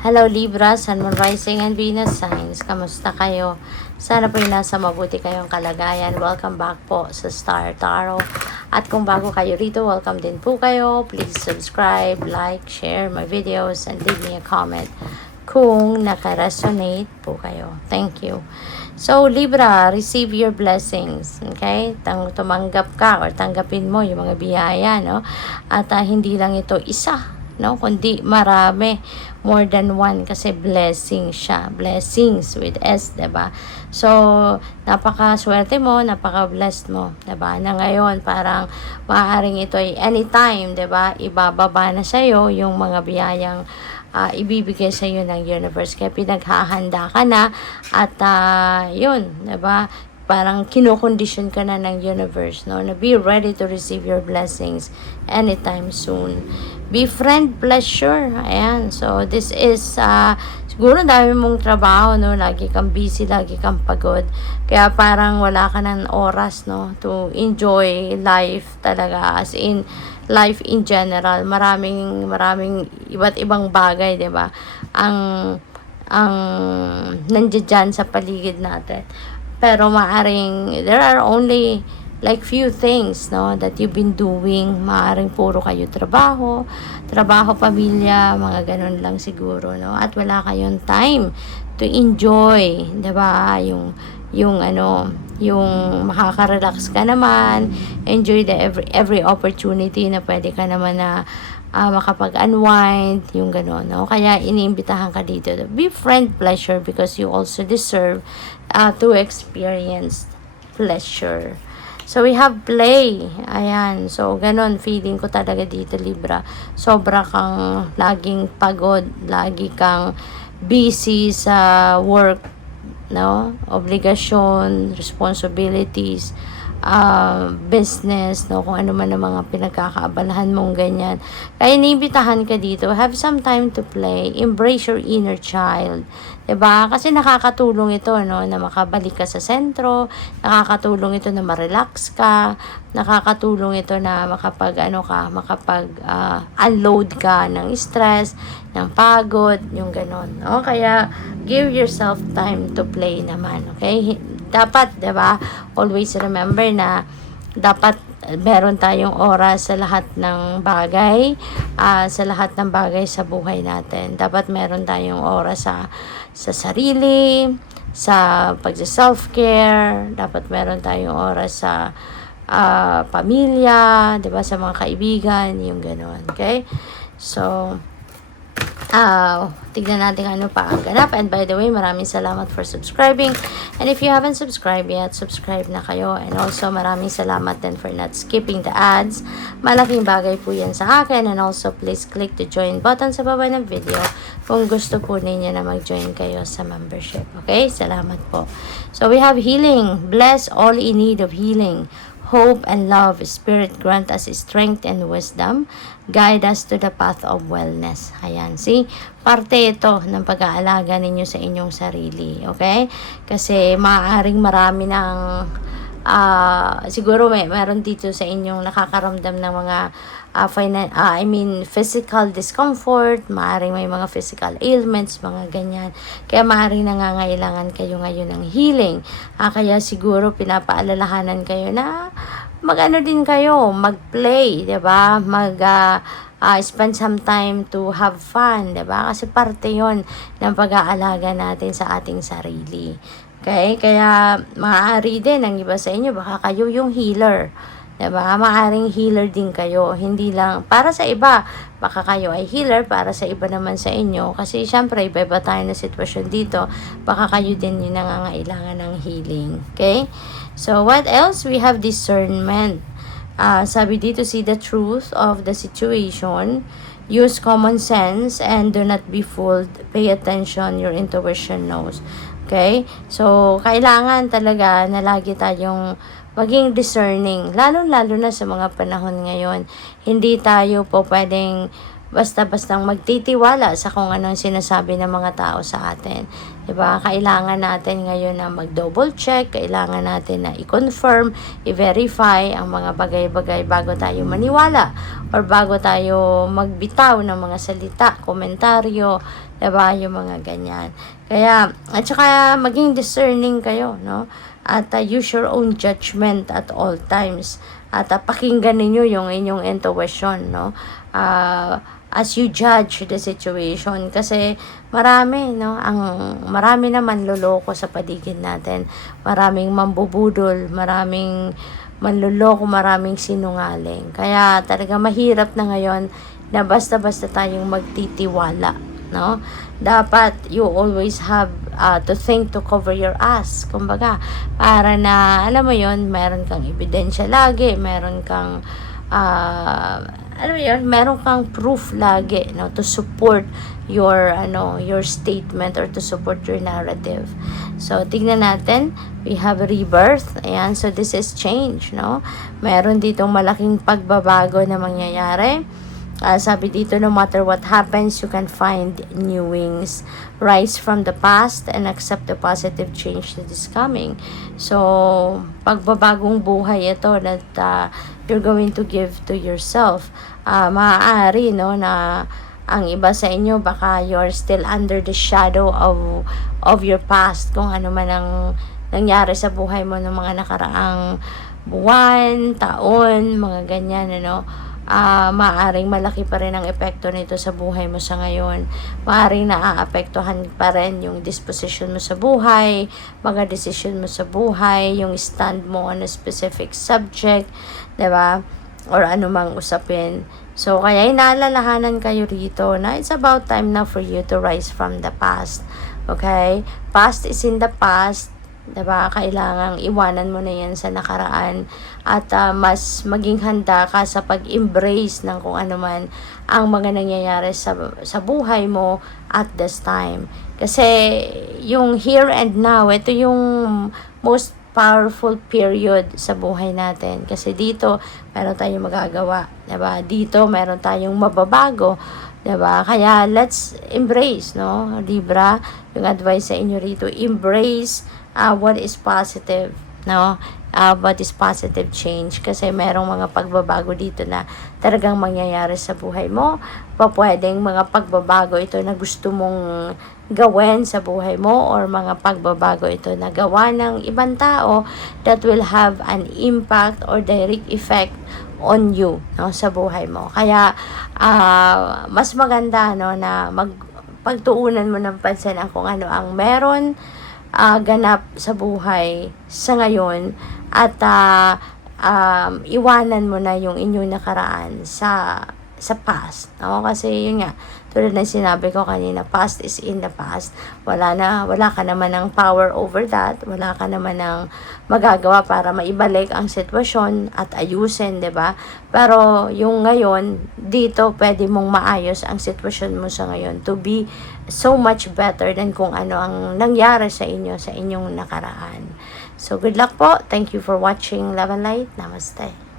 Hello Libra, Sun, Moon, Rising, and Venus signs. Kamusta kayo? Sana po nasa mabuti kayong kalagayan. Welcome back po sa Star Tarot. At kung bago kayo rito, welcome din po kayo. Please subscribe, like, share my videos, and leave me a comment kung naka-resonate po kayo. Thank you. So, Libra, receive your blessings. Okay? Tumanggap ka or tanggapin mo yung mga biyaya, no? At hindi lang ito isa, no, kundi marami, more than one, kasi blessing siya, blessings with S, 'di ba? So napaka-swerte mo, napaka-blessed mo, 'di ba? Na ngayon parang maaaring ito ay anytime, 'di ba? Ibababa na sa iyo yung mga biyayang ibibigay sa iyo ng universe, kaya pinaghahanda ka na at yun, 'di ba? Parang kinokondisyon ka na ng universe, no? Na be ready to receive your blessings anytime soon. Befriend pleasure. Ayan. So, this is, siguro dami mong trabaho, no? Lagi kang busy, lagi kang pagod. Kaya parang wala ka ng oras, no? To enjoy life talaga. As in, life in general. Maraming iba't ibang bagay, di ba? Ang nandiyan dyan sa paligid natin. Pero maaring, there are only like few things, no, that you've been doing. Maaring puro kayo trabaho, pamilya, mga ganun lang siguro, no. At wala kayong time to enjoy, 'di ba? Yung makaka-relax ka naman, enjoy the every opportunity na pwede ka naman na makapag-unwind, yung gano'n, no? Kaya iniimbitahan ka dito. Befriend pleasure because you also deserve to experience pleasure. So, we have play. Ayan. So, ganon. Feeling ko talaga dito, Libra. Sobra kang laging pagod. Lagi kang busy sa work, no? Obligasyon, responsibilities, business, no, kung ano man ang mga pinagkakaabalahan mong ganyan. Kaya iniimbitahan ka dito, have some time to play, embrace your inner child, 'di ba? Kasi nakakatulong ito, no, na makabalik ka sa sentro, nakakatulong ito na ma-relax ka, nakakatulong ito na unload ka ng stress, ng pagod, yung ganon, no? Kaya give yourself time to play naman, okay? Dapat, 'di ba? Always remember na dapat meron tayong oras sa lahat ng bagay, sa lahat ng bagay sa buhay natin. Dapat meron tayong oras sa sarili, sa pag-self-care, dapat meron tayong oras sa pamilya, 'di ba, sa mga kaibigan, yung ganoon, okay? So, tignan natin ano pa ang ganap. And by the way, maraming salamat for subscribing. And if you haven't subscribed yet, subscribe na kayo. And also, maraming salamat din for not skipping the ads. Malaking bagay po yan sa akin. And also, please click the join button sa baba ng video kung gusto po ninyo na mag-join kayo sa membership. Okay? Salamat po. So, we have healing. Bless all in need of healing. Hope and love, Spirit grant us strength and wisdom. Guide us to the path of wellness. Ayan, see? Parte ito ng pag-aalaga ninyo sa inyong sarili. Okay? Kasi maaaring marami ng siguro meron dito sa inyong nakakaramdam ng mga physical discomfort, maaaring may mga physical ailments, mga ganyan. Kaya maaaring nangangailangan kayo ngayon ng healing. Kaya siguro pinapaalalahanan kayo na mag-ano din kayo, mag-play, 'di ba? Spend some time to have fun, 'di ba? Kasi parte 'yon ng pag-aalaga natin sa ating sarili. Okay? Kaya maaari din ang iba sa inyo, baka kayo yung healer. Diba? Maaring healer din kayo. Hindi lang, para sa iba, baka kayo ay healer, para sa iba naman sa inyo. Kasi syempre, iba-iba tayo na sitwasyon dito. Baka kayo din yung nangangailangan ng healing. Okay? So, what else? We have discernment. Sabi dito, see the truth of the situation. Use common sense and do not be fooled. Pay attention, your intuition knows. Okay? So, kailangan talaga na lagi tayong maging discerning. Lalo na sa mga panahon ngayon. Hindi tayo po pwedeng basta-bastang magtitiwala sa kung anong sinasabi ng mga tao sa atin. Diba? Kailangan natin ngayon na mag-double check, kailangan natin na i-confirm, i-verify ang mga bagay-bagay bago tayo maniwala or bago tayo magbitaw ng mga salita, komentaryo, diba? Yung mga ganyan. Kaya, at saka maging discerning kayo, no? At use your own judgment at all times. At pakinggan ninyo yung inyong intuition, no? As you judge the situation, kasi marami naman loloko sa paligid natin, maraming mambubudol, maraming manloloko, maraming sinungaling, kaya talaga mahirap na ngayon na basta-basta tayong magtitiwala, no? Dapat you always have to think to cover your ass, kumbaga, para na alam mo yon, meron kang ebidensya lagi, meron kang meron kang proof lagi, no, to support your your statement or to support your narrative. So tingnan natin, we have rebirth. Ayan, so this is change, no? Meron ditong malaking pagbabago na mangyayari. Sabi dito, no matter what happens, you can find new wings. Rise from the past and accept the positive change that is coming. So, pagbabagong buhay ito that you're going to give to yourself. Maaari, no, na ang iba sa inyo, baka you're still under the shadow of your past. Kung ano man ang nangyari sa buhay mo ng mga nakaraang buwan, taon, mga ganyan, ano. Maaring malaki pa rin ang epekto nito sa buhay mo sa ngayon. Maaring naaapektuhan pa rin yung disposition mo sa buhay, mga decision mo sa buhay, yung stand mo on a specific subject, diba? Or anumang usapin. So, kaya inaalalahanan kayo rito na it's about time na for you to rise from the past. Okay? Past is in the past. Diba? Kailangang iwanan mo na yan sa nakaraan at mas maging handa ka sa pag-embrace ng kung ano man ang mga nangyayari sa buhay mo at this time. Kasi yung here and now, ito yung most powerful period sa buhay natin. Kasi dito, meron tayong magagawa. Diba? Dito, meron tayong mababago. Diba? Kaya, let's embrace, no? Libra, yung advice sa inyo rito, embrace what is positive, no? What is positive change, kasi merong mga pagbabago dito na talagang mangyayari sa buhay mo. Pwedeng mga pagbabago ito na gusto mong gawin sa buhay mo, or mga pagbabago ito na gawa ng ibang tao that will have an impact or direct effect on you, no, sa buhay mo. Kaya mas maganda, no, na pagtuunan mo ng pansin kung ano ang meron ganap sa buhay sa ngayon, at iwanan mo na yung inyong nakaraan sa past, no? Kasi yun nga, tulad ng sinabi ko kanina, past is in the past. Wala ka naman ng power over that, wala ka naman ng magagawa para maibalik ang sitwasyon at ayusin, 'di ba? Pero yung ngayon, dito pwede mong maayos ang sitwasyon mo sa ngayon to be so much better than kung ano ang nangyari sa inyo sa inyong nakaraan. So good luck po. Thank you for watching. Love and light. Namaste.